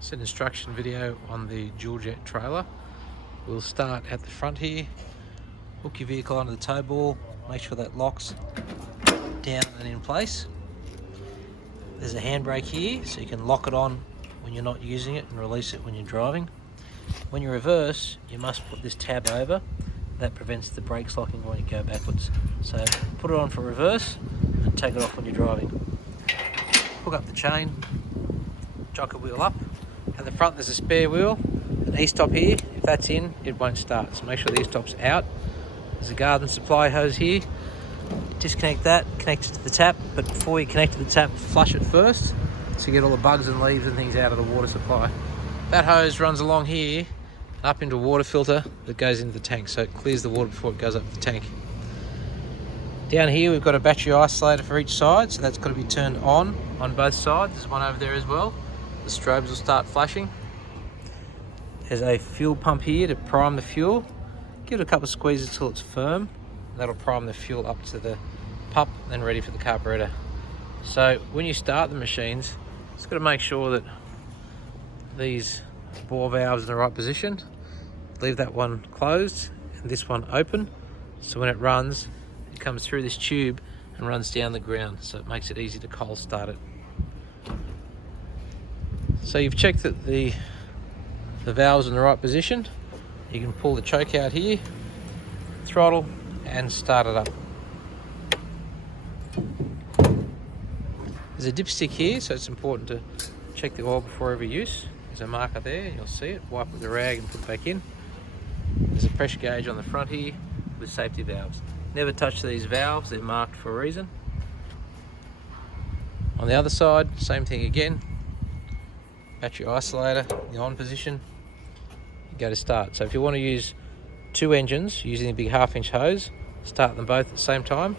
It's an instruction video on the dual jet trailer. We'll start at the front here, hook your vehicle onto the tow ball, make sure that locks down and in place. There's a handbrake here, so you can lock it on when you're not using it and release it when you're driving. When you reverse, you must put this tab over. That prevents the brakes locking when you go backwards. So put it on for reverse and take it off when you're driving. Hook up the chain, jock a wheel up. At the front there's a spare wheel, an e-stop here. If that's in, it won't start, so make sure the e-stop's out. There's a garden supply hose here. Disconnect that, connect it to the tap, but before you connect to the tap, flush it first so you get all the bugs and leaves and things out of the water supply. That hose runs along here up into a water filter that goes into the tank, so it clears the water before it goes up the tank. Down here we've got a battery isolator for each side, so that's got to be turned on both sides. There's one over there as well. The strobes will start flashing. There's a fuel pump here to prime the fuel. Give it a couple of squeezes till it's firm. That'll prime the fuel up to the pump, then ready for the carburetor. So when you start the machines, just got to make sure that these bore valves in the right position. Leave that one closed and this one open, so when it runs, it comes through this tube and runs down the ground, so it makes it easy to cold start it. So you've checked that the valve's in the right position. You can pull the choke out here, throttle, and start it up. There's a dipstick here, so it's important to check the oil before every use. There's a marker there, you'll see it. Wipe with the rag and put it back in. There's a pressure gauge on the front here with safety valves. Never touch these valves, they're marked for a reason. On the other side, same thing again. Battery isolator, the on position, you go to start. So if you want to use two engines using a big 1/2 inch hose, start them both at the same time.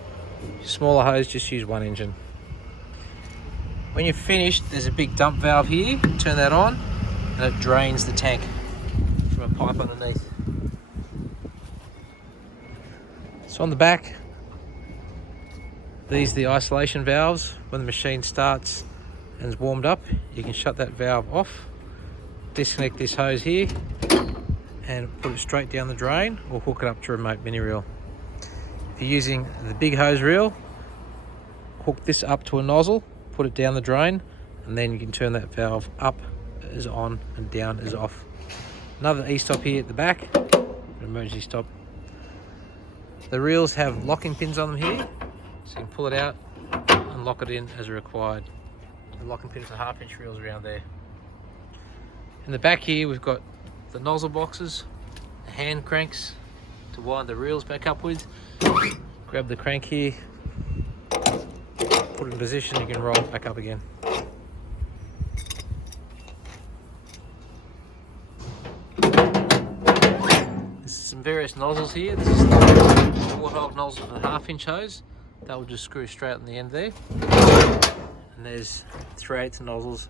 Smaller hose, just use one engine. When you're finished, there's a big dump valve here. Turn that on and it drains the tank from a pipe underneath. So on the back, these are the isolation valves. When the machine starts and is warmed up, you can shut that valve off, disconnect this hose here and put it straight down the drain, or hook it up to a remote mini reel. If you're using the big hose reel, hook this up to a nozzle, put it down the drain, and then you can turn that valve up as on and down as off. Another e-stop here at the back, an emergency stop. The reels have locking pins on them here, so you can pull it out and lock it in as required. The locking pins are 1/2 inch reels around there. In the back here we've got the nozzle boxes, the hand cranks to wind the reels back up with. Grab the crank here, put it in position, you can roll it back up again. There's some various nozzles here. This is the Warthog nozzle with a 1/2 inch hose. That will just screw straight on the end there. And there's 3/8 nozzles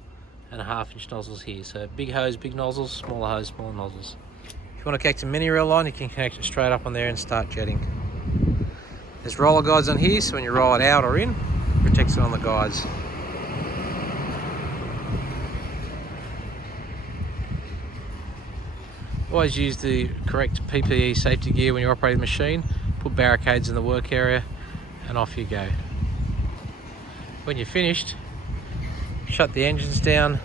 and 1/2 inch nozzles here. So big hose, big nozzles, smaller hose, smaller nozzles. If you want to connect a mini reel on, you can connect it straight up on there and start jetting. There's roller guides on here, so when you roll it out or in, it protects it on the guides. Always use the correct PPE safety gear when you're operating the machine. Put barricades in the work area and off you go. When you're finished, shut the engines down,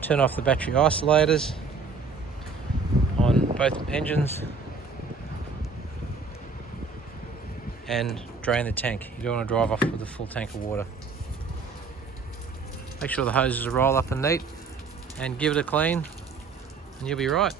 turn off the battery isolators on both engines, and drain the tank. You don't want to drive off with a full tank of water. Make sure the hoses are rolled up and neat, and give it a clean, and you'll be right.